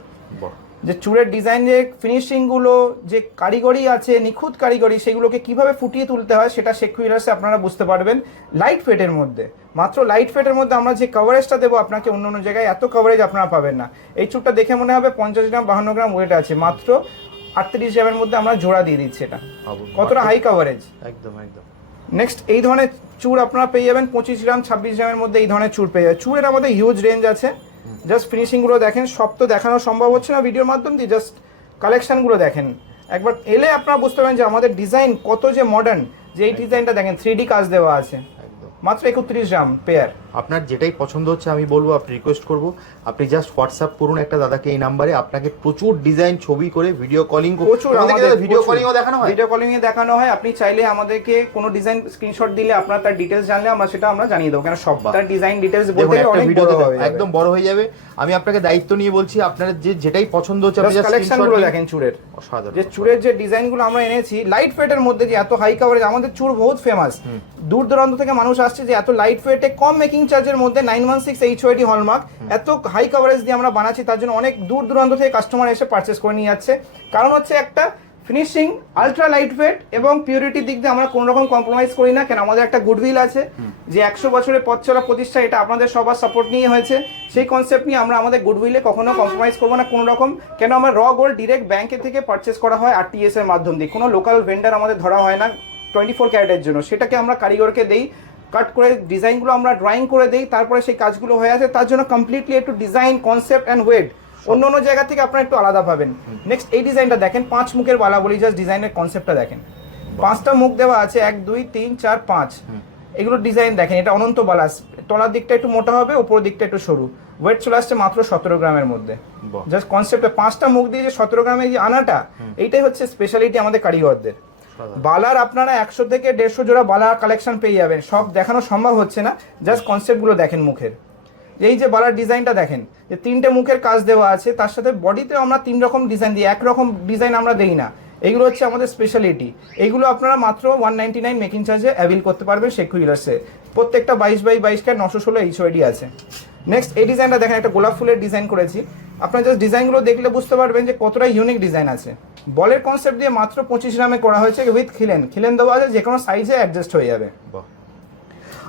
Speaker 1: যে চুড়ের ডিজাইন যে ফিনিশিংগুলো যে কারিগরি আছে নিখুঁত কারিগরি সেগুলোকে কীভাবে ফুটিয়ে তুলতে হয় সেটা শেখ হুইলার্সে আপনারা বুঝতে পারবেন লাইট ফেটের মধ্যে। মাত্র লাইট ফেটের মধ্যে আমরা যে কভারেজটা দেবো আপনাকে অন্য অন্য জায়গায় এত কভারেজ আপনারা পাবেন না। এই চুরটা দেখে মনে হবে পঞ্চাশ গ্রাম বাহান্ন গ্রাম ওয়েট আছে। মাত্র আটত্রিশ গ্রামের মধ্যে আমরা জোড়া দিয়ে দিচ্ছি এটা। কতটা হাই কভারেজ
Speaker 2: একদম একদম।
Speaker 1: নেক্সট এই ধরনের চুর আপনারা পেয়ে যাবেন পঁচিশ গ্রাম ছাব্বিশ গ্রামের মধ্যে এই ধরনের চুর পেয়ে যাবেন। চুরের আমাদের হিউজ রেঞ্জ আছে। জাস্ট ফিনিশিংগুলো দেখেন সব তো দেখানো সম্ভব হচ্ছে না ভিডিওর মাধ্যম দিয়ে জাস্ট কালেকশনগুলো দেখেন। একবার এলে আপনারা বুঝতে পারেন যে আমাদের ডিজাইন কত যে মডার্ন যে এই ডিজাইনটা দেখেন থ্রি কাজ দেওয়া আছে।
Speaker 2: একদম।
Speaker 1: মাত্র একত্রিশ গ্রাম পেয়ার
Speaker 2: আপনার যেটাই পছন্দ হচ্ছে আমি বলব আপনি রিকোয়েস্ট করব। আপনি জাস্ট হোয়াটসঅ্যাপ করুন একটা দাদাকে এই নাম্বারে আপনাকে প্রচুর ডিজাইন ছবি করে ভিডিও কলিং
Speaker 1: প্রচুর আমাদের
Speaker 2: ভিডিও কলিংও দেখানো হয়।
Speaker 1: ভিডিও কলিং এ দেখানো হয়। আপনি চাইলে আমাদেরকে কোনো ডিজাইন স্ক্রিনশট দিলে আপনার তার ডিটেলস জানলে আমরা সেটা আমরা জানিয়ে দেবো। কেন সব তার ডিজাইন ডিটেলস বলতে অনেক
Speaker 2: ভিডিওতে
Speaker 1: বড় হবে
Speaker 2: একদম বড় হয়ে যাবে। আমি আপনাকে দায়িত্ব নিয়ে বলছি আপনার যে যেটাই পছন্দ হচ্ছে আপনি
Speaker 1: গুলো দেখেন চুরের।
Speaker 2: অসাধারণ
Speaker 1: যে চুরের যে ডিজাইনগুলো আমরা এনেছি লাইট ওয়েটের মধ্যে যে এত হাই কভারেজ আমাদের চুর বহুত ফেমাস দূর দূরান্ত থেকে মানুষ আসছে যে এত লাইট ওয়েটে কম মেকিং চার্জের মধ্যে nine one six H Y D hallmark এত হাই কভারেজ দিয়ে আমরা বানাচ্ছি, তার জন্য অনেক দূর দূরান্ত থেকে কাস্টমার এসে পারচেস করে নিয়ে যাচ্ছে। কারণ হচ্ছে একটা ফিনিশিং আলট্রা লাইট ওয়েট এবং পিউরিটির দিক দিয়ে আমরা কোনো রকম কম্প্রোমাইজ করি না। কেন? আমাদের একটা গুডউইল আছে যে একশো বছরের পথ চলা প্রতিষ্ঠা, এটা আপনাদের সবার সাপোর্ট নিয়ে হয়েছে। সেই কনসেপ্ট নিয়ে আমরা আমাদের গুডউইলে কখনো কম্প্রোমাইজ করব না কোনো রকম। কেন? আমরা র গোল্ড ডিরেক্ট ব্যাংকে থেকে পারচেস করা হয় আরটিএস এর মাধ্যম দিয়ে। কোনো লোকাল ভেন্ডার আমাদের ধরা হয় না টোয়েন্টি ফোর ক্যারেটের জন্য। সেটাকে আমরা কারিগরকে দেই। কাট করে ডিজাইনগুলো আমরা ড্রয়িং করে দেই তারপরে সেই কাজগুলো হয়ে আছে তার জন্য কমপ্লিটলি একটু ডিজাইন কনসেপ্ট অ্যান্ড ওয়েট অন্য অন্য জায়গা থেকে আপনারা একটু আলাদা পাবেন। নেক্সট এই ডিজাইনটা দেখেন পাঁচ মুখের বালা বলি জাস্ট ডিজাইনের কনসেপ্টটা দেখেন। পাঁচটা মুখ দেওয়া আছে এক দুই তিন চার পাঁচ। এগুলো ডিজাইন দেখেন এটা অনন্ত বালা। তলার দিকটা একটু মোটা হবে উপর দিকটা একটু সরু। ওয়েট চলে আসছে মাত্র সতেরো গ্রামের মধ্যে। জাস্ট কনসেপ্টে পাঁচটা মুখ দিয়ে যে সতেরো গ্রামে যে আনাটা এইটাই হচ্ছে স্পেশালিটি আমাদের কারিগরদের। বালার আপনারা একশো থেকে দেড়শো জোড়া বালার কালেকশন পেয়ে যাবেন। সব দেখানো সম্ভব হচ্ছে না জাস্ট কনসেপ্টগুলো দেখেন মুখের। এই যে বালার ডিজাইনটা দেখেন, যে তিনটে মুখের কাজ দেওয়া আছে, তার সাথে বডিতে আমরা তিন রকম ডিজাইন দিই, একরকম ডিজাইন আমরা দেই না। এইগুলো হচ্ছে আমাদের স্পেশালিটি এইগুলো আপনারা মাত্র ওয়ান নাইনটি নাইন মেকিং চার্জে অ্যাভেল করতে পারবেন শেখু হুইলার্সে প্রত্যেকটা বাইশ বাই বাইশ কে নশো ষোলো এইচ ওয়াইডি আছে। নেক্সট এই ডিজাইনটা দেখেন, একটা গোলাপ ফুলের ডিজাইন করেছি। আপনারা জাস্ট ডিজাইনগুলো দেখলে বুঝতে পারবেন যে কতটা ইউনিক ডিজাইন আছে। বলের কনসেপ্ট দিয়ে মাত্র পঁচিশ গ্রামে করা হয়েছে উইথ খিলেন। খিলেন দেওয়া আছে যে কোনো সাইজে অ্যাডজাস্ট হয়ে যাবে।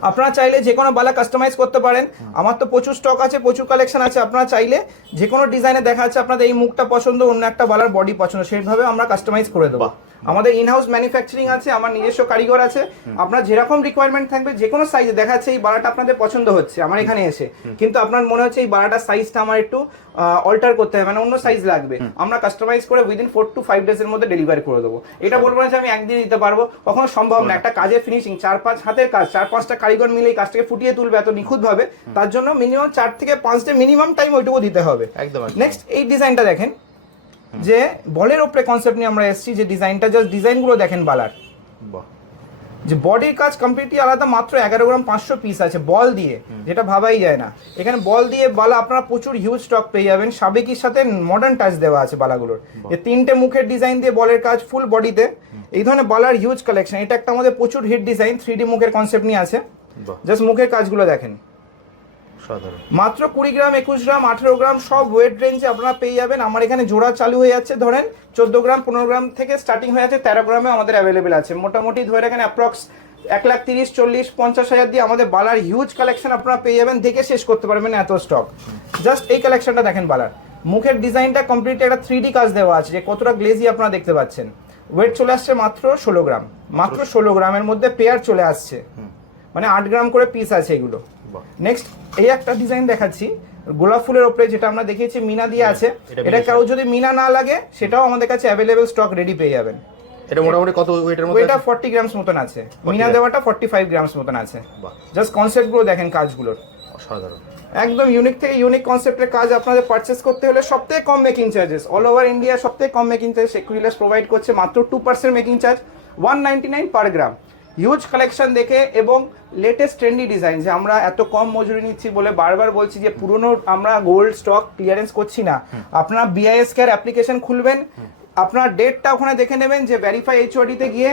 Speaker 1: আপনারা চাইলে যে কোনো বালা কাস্টমাইজ করতে পারেন। আমার তো প্রচুর স্টক আছে প্রচুর কালেকশন আছে। আপনারা চাইলে যে কোনো ডিজাইনে দেখা যাচ্ছে আপনাদের এই মুখটা পছন্দ অন্য একটা বালার বডি পছন্দ সেইভাবে আমরা কাস্টমাইজ করে দেবো। আমাদের ইনহাউস ম্যানুফ্যাকচারিং আছে আমার নিজস্ব কারিগর আছে। আপনার যেরকম রিকোয়ারমেন্ট থাকবে যে কোনো সাইজে দেখা যাচ্ছে এই বালাটা আপনাদের পছন্দ হচ্ছে আমার এখানে এসে। কিন্তু আপনার মনে হচ্ছে এই বালাটার সাইজটা আমার একটু অল্টার করতে হবে মানে অন্য সাইজ লাগবে। আমরা কাস্টমাইজ করে উইদিন ফোর টু ফাইভ ডেজের মধ্যে ডেলিভারি করে দেবো। এটা বলব না যে আমি একদিন দিতে পারব কখনো সম্ভব না। একটা কাজের ফিনিশিং চার পাঁচ হাতের কাজ চার পাঁচটা কারিগর মিলে এই কাজটাকে ফুটিয়ে তুলবে এত নিখুঁতভাবে তার জন্য মিনিমাম চার থেকে পাঁচ ডে মিনিমাম টাইম ওইটুকু দিতে হবে।
Speaker 2: একদম একদম।
Speaker 1: নেক্সট এই ডিজাইনটা দেখেন। যে বলের ওপরে কনসেপ্ট নিয়ে আমরা এসেছি যে ডিজাইনটা জাস্ট ডিজাইনগুলো দেখেন বালার। যে বডির কাজ কমপ্লিটলি আলাদা মাত্র এগারো গ্রাম পাঁচশো পিস আছে বল দিয়ে যেটা ভাবাই যায় না। এখানে বল দিয়ে বালা আপনারা প্রচুর হিউজ স্টক পেয়ে যাবেন। সাবেকির সাথে মডার্ন টাচ দেওয়া আছে বালাগুলোর। যে তিনটে মুখের ডিজাইন দিয়ে বলের কাজ ফুল বডিতে এই ধরনের বালার হিউজ কালেকশন এটা একটা আমাদের প্রচুর হিট ডিজাইন থ্রি মুখের কনসেপ্ট নিয়ে আছে। জাস্ট মুখের কাজগুলো দেখেন। মাত্র কুড়ি গ্রাম একুশ গ্রাম আঠেরো গ্রাম সব ওয়েট রেঞ্জে আপনারা পেয়ে যাবেন। আমার এখানে জোড়া চালু হয়ে যাচ্ছে ধরেন চোদ্দ গ্রাম পনেরো গ্রাম থেকে স্টার্টিং হয়ে যাচ্ছে তেরো গ্রামে আমাদের অ্যাভেলেবেল আছে। মোটামুটি ধরে এখানে অ্যাপ্রক্স এক লাখ তিরিশ চল্লিশ পঞ্চাশ হাজার দিয়ে আমাদের বালার হিউজ কালেকশন আপনারা পেয়ে যাবেন। দেখে শেষ করতে পারবেন এত স্টক জাস্ট এই কালেকশনটা দেখেন বালার। মুখের ডিজাইনটা কমপ্লিট একটা থ্রি কাজ দেওয়া আছে যে কতটা গ্লেজি আপনারা দেখতে পাচ্ছেন। ওয়েট চলে আসছে মাত্র ষোলো গ্রাম। মাত্র ষোলো। গ্রামের মধ্যে পেয়ার চলে আসছে। মানে আট গ্রাম করে পিস আছে এগুলো। নেক্সট এই একটা ডিজাইন দেখাচ্ছি। গোলাপ ফুলের ওপরে যেটা আমরা দেখিয়েছি মিনা দিয়ে আছে।
Speaker 2: এটা
Speaker 1: এটা কারও যদি মিনা না লাগে সেটাও আমাদের কাছে অ্যাভেলেবেল স্টক রেডি পেয়ে যাবেন।
Speaker 2: এটা মোটামুটি কত ওয়েটের মধ্যে আছে?
Speaker 1: ফর্টি গ্রামস মতন আছে। মিনা দেওয়াটা ফর্টি ফাইভ গ্রামস মতন আছে। জাস্ট কনসেপ্টগুলো দেখেন কাজগুলোর।
Speaker 2: অসাধারণ।
Speaker 1: একদম ইউনিক থেকে ইউনিক কনসেপ্টের কাজ আপনাদের পারচেস করতে হলে সবথেকে কম making charges all over India সবথেকে কম মেকিং চার্জ সেকুরিলাস প্রোভাইড করছে মাত্র two percent making charge one ninety nine per gram huge collection দেখে এবং লেটেস্ট ট্রেন্ডি ডিজাইন যে আমরা এত কম মজুরি নিচ্ছি বলে বারবার বলছি যে পুরনো আমরা গোল্ড স্টক ক্লিয়ারেন্স করছি না। আপনার বিআইএস কেয়ার অ্যাপ্লিকেশন খুলবেন আপনার ডেটটা ওখানে দেখে নেবেন যে ভেরিফাই এইচওডিতে গিয়ে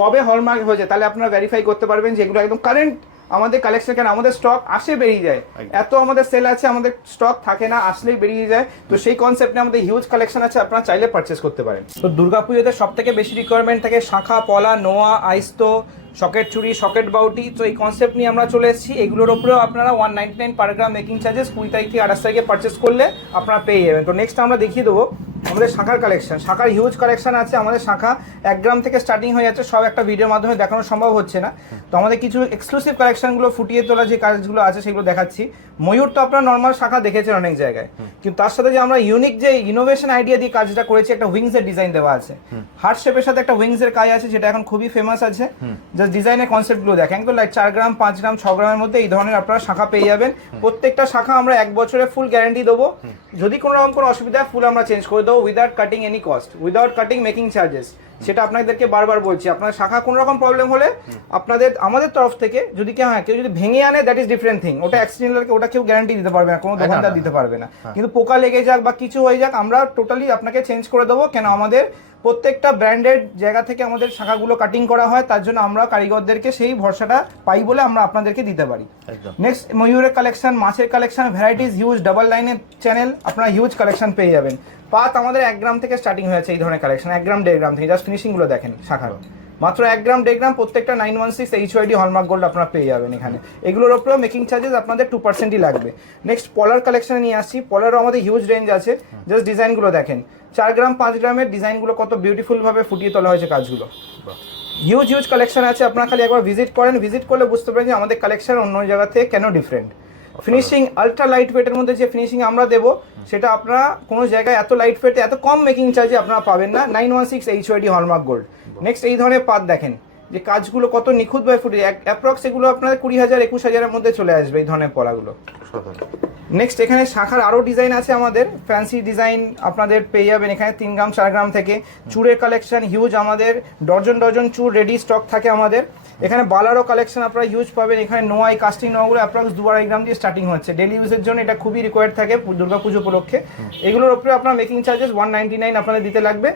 Speaker 1: কবে হলমার্ক হয়েছে। তাহলে আপনারা ভেরিফাই করতে পারবেন যে এগুলো একদম কারেন্ট আমাদের কালেকশন কেন? আমাদের স্টক আসে বেরিয়ে যায়। এত আমাদের সেল আছে আমাদের স্টক থাকে না আসলেই বেরিয়ে যায়। তো সেই কনসেপ্টে আমাদের হিউজ কালেকশন আছে আপনারা চাইলে পারচেস করতে পারেন। তো দুর্গাপুজোতে সব থেকে বেশি রিকোয়ারমেন্ট থাকে শাখা পলা নোয়া আইস্তো সকেট চুরি সকেট বাউটি তো এই কনসেপ্ট নিয়ে আমরা চলে এসেছি। এগুলোর উপরেও আপনারা one ninety nine per gram making charges কুড়ি তারিখ থেকে আঠাশ তারিখে পারচেস করলে আপনারা পেয়ে যাবেন। তো নেক্সট আমরা দেখিয়ে দেবো আমাদের শাখার কালেকশন শাখার হিউজ কালেকশন আছে আমাদের শাখা এক গ্রাম থেকে স্টার্টিং হয়ে যাচ্ছে সব একটা ভিডিওর মাধ্যমে দেখানো সম্ভব হচ্ছে না। তো আমাদের কিছু এক্সক্লুসিভ কালেকশনগুলো ফুটিয়ে তোলা যে কাজগুলো আছে সেগুলো দেখাচ্ছি। ময়ূর তো আপনারা নর্মাল শাখা দেখেছেন অনেক জায়গায়। কিন্তু তার সাথে যে আমরা ইউনিক যে ইনোভেশন আইডিয়া দিয়ে কাজটা করেছি একটা উইংস এর ডিজাইন দেওয়া আছে। হার্ট শেপের সাথে একটা উইংস এর কাজ আছে যেটা এখন খুবই ফেমাস আছে। জাস্ট ডিজাইনের কনসেপ্টগুলো দেখেন। একদম লাইক চার গ্রাম পাঁচ গ্রাম ছ গ্রামের মধ্যে এই ধরনের আপনারা শাখা পেয়ে যাবেন। প্রত্যেকটা শাখা আমরা এক বছরে ফুল গ্যারান্টি দেবো। যদি কোনো রকম কোনো অসুবিধা ফুল আমরা চেঞ্জ করে দেবো without cutting any cost without cutting making charges সেটা আপনাদেরকে বারবার বলছি। আপনার শাখা কোনো রকম প্রবলেম হলে আপনাদের আমাদের তরফ থেকে যদি কেউ হ্যাঁ কেউ যদি ভেঙে আনে দ্যাট ইজ ডিফারেন্ট থিং ওটা অ্যাক্সিডেন্টালকে ওটা কেউ গ্যারান্টি দিতে পারবে না কোনো দোকানদার দিতে পারবে না। কিন্তু পোকা লেগে যাক বা কিছু হয়ে যাক আমরা টোটালি আপনাকে চেঞ্জ করে দেবো। কেন? আমাদের প্রত্যেকটা ব্র্যান্ডেড জায়গা থেকে আমাদের শাখাগুলো কাটিং করা হয় তার জন্য আমরা কারিগরদেরকে সেই ভরসাটা পাই বলে আমরা আপনাদেরকে দিতে পারি। নেক্সট ময়ূরের কালেকশন মাছের কালেকশন ভ্যারাইটিস হিউজ ডাবল লাইনের চ্যানেল আপনারা হিউজ কালেকশন পেয়ে যাবেন। পাত আমাদের এক গ্রাম থেকে স্টার্টিং হয়েছে এই ধরনের কালেকশন এক গ্রাম দেড় গ্রাম থেকে জাস্ট ফিনিশিংগুলো দেখেন শাখার। মাত্র এক গ্রাম, দেড় গ্রাম, প্রত্যেকটা nine one six H Y D hallmark gold আপনারা পেয়ে যাবেন এখানে। এগুলোর ওপরেও মেকিং চার্জেস আপনাদের টু পার্সেন্টই লাগবে। নেক্সট পলার কালেকশনে নিয়ে আসছি। পলারও আমাদের হিউজ রেঞ্জ আছে। জাস্ট ডিজাইনগুলো দেখেন। চার গ্রাম, পাঁচ গ্রামের ডিজাইনগুলো কত বিউটিফুলভাবে ফুটিয়ে তোলা হয়েছে কাজগুলো। হিউজ হিউজ কালেকশন আছে। আপনারা খালি একবার ভিজিট করেন। ভিজিট করলে বুঝতে পারেন যে আমাদের কালেকশন অন্য জায়গা থেকে কেন ডিফারেন্ট ফিনিশিং আলট্রা লাইট ওয়েটের মধ্যে যে ফিনিশিং আমরা দেবো সেটা আপনারা কোনো জায়গায় এত লাইট ওয়েটে এত কম মেকিং চার্জে আপনারা পাবেন না। Nine one six H Y D hallmark gold next এই ধরনের পাত দেখেন যে কাজগুলো কত নিখুঁত বাই ফুটে অ্যাপ্রক্স এগুলো আপনার কুড়ি হাজার একুশ হাজারের মধ্যে চলে আসবে এই ধরনের পলাগুলো নেক্সট এখানে শাখার আরও ডিজাইন আছে আমাদের। ফ্যান্সি ডিজাইন আপনাদের পেয়ে যাবেন এখানে তিন গ্রাম চার গ্রাম থেকে। চুড়ের কালেকশন হিউজ আমাদের। ডজন ডজন চুর রেডি স্টক থাকে আমাদের। এখানে বালারও কালেকশন আপনারা ইউজ পাবেন। এখানে নোয়াই কাস্টিং নোয়াগুলো অ্যাপ্রক্স দু আড়াই গ্রাম দিয়ে স্টার্টিং হচ্ছে। ডেলি ইউজের জন্য এটা খুবই রিকোয়ার্ড থাকে দুর্গা পুজো উপলক্ষে। এগুলোর উপরে আপনার making charges one ninety nine আপনাদের দিতে লাগবে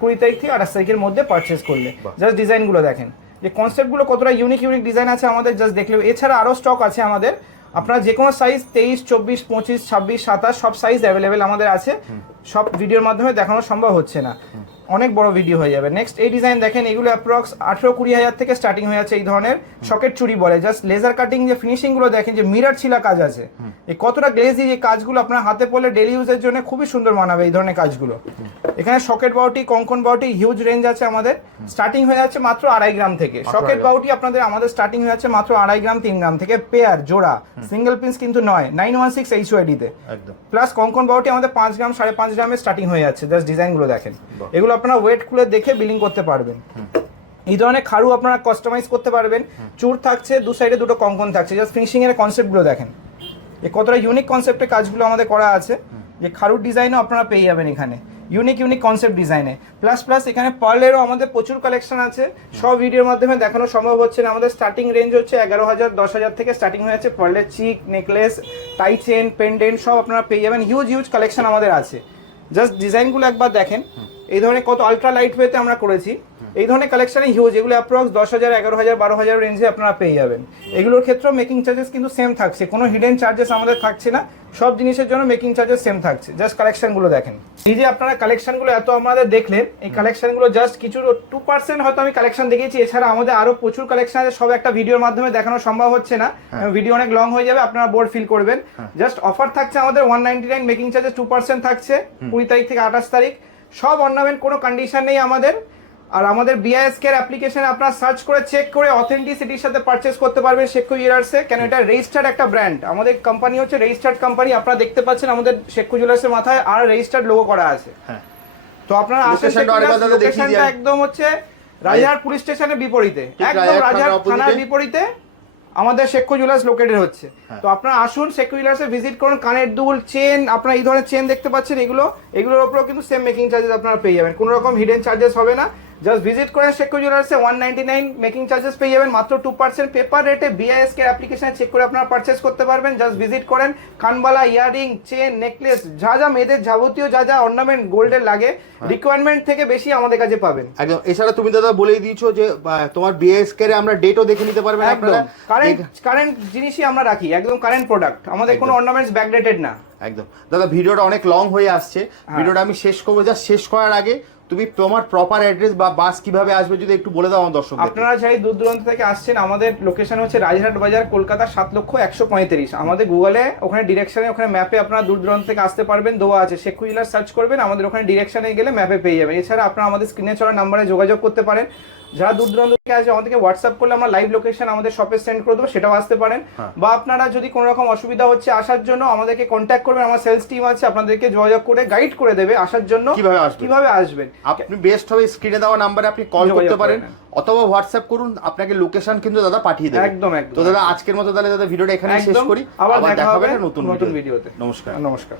Speaker 1: কুড়ি তারিখ থেকে আঠাশ তারিখের মধ্যে পারচেস করলে। জাস্ট ডিজাইনগুলো দেখেন। যে কনসেপ্টগুলো কতটা ইউনিক ইউনিক ডিজাইন আছে আমাদের জাস্ট দেখলে এছাড়া আরও স্টক আছে আমাদের। আপনারা যে কোনো সাইজ তেইশ চব্বিশ পঁচিশ ছাব্বিশ সাতাশ সব সাইজ অ্যাভেলেবেল আমাদের আছে। সব ভিডিওর মাধ্যমে দেখানো সম্ভব হচ্ছে না। অনেক বড় ভিডিও হয়ে যাবে। নেক্সট এই ডিজাইন দেখেন এগুলো অ্যাপ্রক্স আঠেরো কুড়ি হাজার থেকে স্টার্টিং হয়ে যাচ্ছে এই ধরনের সকেট চুরি বলে। জাস্ট লেজার কাটিং যে ফিনিশিংগুলো দেখেন যে মিরার ছিলা কাজ আছে। এই কতটা গ্লেজি যে কাজগুলো আপনার হাতে পড়লে ডেলি ইউজের জন্য খুবই সুন্দর মানাবে এই ধরনের কাজগুলো। এখানে সকেট বাউটি কঙ্কন বাউটি হিউজ রেঞ্জ আছে আমাদের। স্টার্টিং হয়ে যাচ্ছে মাত্র আড়াই গ্রাম থেকে। সকেট বাউটি আপনাদের আমাদের স্টার্টিং হয়ে যাচ্ছে মাত্র আড়াই গ্রাম তিন গ্রাম থেকে পেয়ার জোড়া। সিঙ্গেল পিস কিন্তু নয়। নাইন ওয়ান সিক্স এইচ ওয়াইডিতে প্লাস কঙ্কন বাউটি আমাদের পাঁচ গ্রাম সাড়ে পাঁচ গ্রামে স্টার্টিং হয়ে যাচ্ছে। জাস্ট ডিজাইনগুলো দেখেন। এগুলো আপনারা ওয়েট খুলে দেখে বিলিং করতে পারবেন। এই ধরনের খাড়ু আপনারা কাস্টমাইজ করতে পারবেন। চুর থাকছে দু সাইডে দুটো কঙ্কন থাকছে। জাস্ট ফিনিশিং এর কনসেপ্টগুলো দেখেন। যে কতটা ইউনিক কনসেপ্টে কাজগুলো আমাদের করা আছে। যে খাড়ুর ডিজাইনও আপনারা পেয়ে যাবেন এখানে। ইউনিক ইউনিক কনসেপ্ট ডিজাইনে প্লাস প্লাস এখানে পার্লেরও আমাদের প্রচুর কালেকশন আছে। সব ভিডিওর মাধ্যমে দেখানো সম্ভব হচ্ছে না। আমাদের স্টার্টিং রেঞ্জ হচ্ছে এগারো হাজার দশ হাজার থেকে স্টার্টিং হয়ে যাচ্ছে পার্লের চিক নেকলেস টাই চেন পেন্ডেন্ট সব আপনারা পেয়ে যাবেন। হিউজ হিউজ কালেকশন আমাদের আছে। জাস্ট ডিজাইনগুলো একবার দেখেন। এই ধরনের কত আলট্রা লাইট ওয়েতে আমরা করেছি এই ধরনের কালেকশনে হিউজ এগুলো অ্যাপ্রক্স দশ হাজার এগারো হাজার বারো হাজার রেঞ্জে আপনারা পেয়ে যাবেন। এগুলোর ক্ষেত্রেও মেকিং চার্জেস কিন্তু সেম থাকছে কোনো হিডেন চার্জেস আমাদের থাকছে না সব জিনিসের জন্য মেকিং চার্জেস সেম থাকছে জাস্ট কালেকশনগুলো দেখেন। এই যে আপনারা কালেকশনগুলো এত আমাদের দেখলেন এই কালেকশনগুলো জাস্ট কিছু টু পার্সেন্ট হয়তো আমি কালেকশন দেখিয়েছি এছাড়া আমাদের আরও প্রচুর কালেকশন আছে সব একটা ভিডিওর মাধ্যমে দেখানো সম্ভব হচ্ছে না ভিডিও অনেক লং হয়ে যাবে আপনারা বোর্ড ফিল করবেন। জাস্ট অফার থাকছে আমাদের one ninety nine making charges two percent থাকছে কুড়ি তারিখ থেকে আঠাশ তারিখ। সব অর্নামেন্ট কোনো কন্ডিশন নেই আমাদের। আর আমাদের বিআইএসকে এর অ্যাপ্লিকেশন আপনারা সার্চ করে চেক করে অথেন্টিসিটির সাথে পারচেস করতে পারবেন শেখু জুয়েলার্সে কেন এটা রেজিস্টার্ড একটা ব্র্যান্ড আমাদের কোম্পানি হচ্ছে রেজিস্টার্ড কোম্পানি আপনারা দেখতে পাচ্ছেন আমাদের শেখু জুয়েলার্সের মাথায় আর রেজিস্টার্ড লোগো করা আছে।
Speaker 2: হ্যাঁ।
Speaker 1: তো আপনারা আসেন। একদম হচ্ছে রাজারহাট পুলিশ স্টেশনের বিপরীতে। একদম
Speaker 2: থানার
Speaker 1: থানার বিপরীতে। আমাদের শেখ জুয়েলার্স লোকেটেড হচ্ছে।
Speaker 2: হ্যাঁ।
Speaker 1: তো আপনারা আসুন শেখ জুয়েলার্সে ভিজিট করুন কানের দুল চেন আপনারা এই ধরনের চেন দেখতে পাচ্ছেন এগুলো। এগুলোর উপরেও কিন্তু সেম মেকিং চার্জেস আপনারা পেয়ে যাবেন। কোনো রকম হিডেন চার্জেস হবে না। জাস্ট ভিজিট করেন Shekhu জুয়েলার্সে one ninety nine making charges পেয়ে যাবেন মাত্র টু পার্সেন্ট পেপার রেটে বিআইএসকে অ্যাপ্লিকেশনে চেক করে আপনারা পারচেস করতে পারবেন। জাস্ট ভিজিট করেন কানবালা ইয়ারিং চেন নেকলেস যা যা মেয়েদের যাবতীয় যা যা অর্নামেন্ট গোল্ডের লাগে
Speaker 2: হ্যাঁ।
Speaker 1: রিকোয়ারমেন্ট থেকে বেশি আমাদের কাছে পাবেন।
Speaker 2: একদম। এছাড়া তুমি দাদা বলেই দিয়েছ যে তোমার বিএসকে রে আমরা ডেটও দেখে নিতে পারবেন
Speaker 1: একদম। কারেন্ট কারেন্ট জিনিসই আমরা রাখি একদম কারেন্ট প্রোডাক্ট আমাদের কোনো অর্নামেন্টস ব্যাকডেটেড না।
Speaker 2: একদম। দাদা ভিডিওটা অনেক লং হয়ে আসছে।
Speaker 1: হ্যাঁ।
Speaker 2: ভিডিওটা আমি শেষ করব। যা শেষ করার আগে তুমি তোমার প্রপার অ্যাড্রেস বা বাস কীভাবে আসবে যদি একটু বলে দাও দর্শক
Speaker 1: আপনারা যাই দূর দূরান্ত থেকে আসছেন, আমাদের লোকেশন হচ্ছে রাজহাট বাজার, কলকাতা সাত লক্ষ একশো পঁয়ত্রিশ। আমাদের গুগলে ওখানে ডিরেকশনে ওখানে ম্যাপে আপনারা দূর দূরান্ত থেকে আসতে পারবেন, দোয়া আছে। শেখু জেলার সার্চ করবেন, আমাদের ওখানে ডিরেকশনে গেলে ম্যাপে পেয়ে যাবেন। এছাড়া আপনারা আমাদের স্ক্রিনে চলা নাম্বারে যোগাযোগ করতে পারেন। যারা দূর দূরান্ত থেকে আছে আমাদেরকে হোয়াটসঅ্যাপ করলে আমরা লাইভ লোকেশন আমাদের শপে সেন্ড করে দেবো সেটাও আসতে পারেন।
Speaker 2: হ্যাঁ।
Speaker 1: বা আপনারা যদি কোনো রকম অসুবিধা হচ্ছে আসার জন্য আমাদেরকে কন্ট্যাক্ট করবেন আমার সেলস টিম আছে আপনাদেরকে যোগাযোগ করে গাইড করে দেবে আসার জন্য
Speaker 2: কীভাবে আসবেন?
Speaker 1: কীভাবে আসবেন।
Speaker 2: আপনি বেস্ট হবে স্ক্রিনে দেওয়া নাম্বারে আপনি কল করতে পারেন অথবা হোয়াটসঅ্যাপ করুন আপনাকে লোকেশন কিন্তু দাদা পাঠিয়ে দেবে।
Speaker 1: একদম, একদম,
Speaker 2: তো দাদা আজকের মতো তাহলে দাদা ভিডিওটা এখানে শেষ করি।
Speaker 1: আবার দেখা
Speaker 2: হবে নতুন
Speaker 1: নতুন ভিডিওতে
Speaker 2: নমস্কার।
Speaker 1: নমস্কার।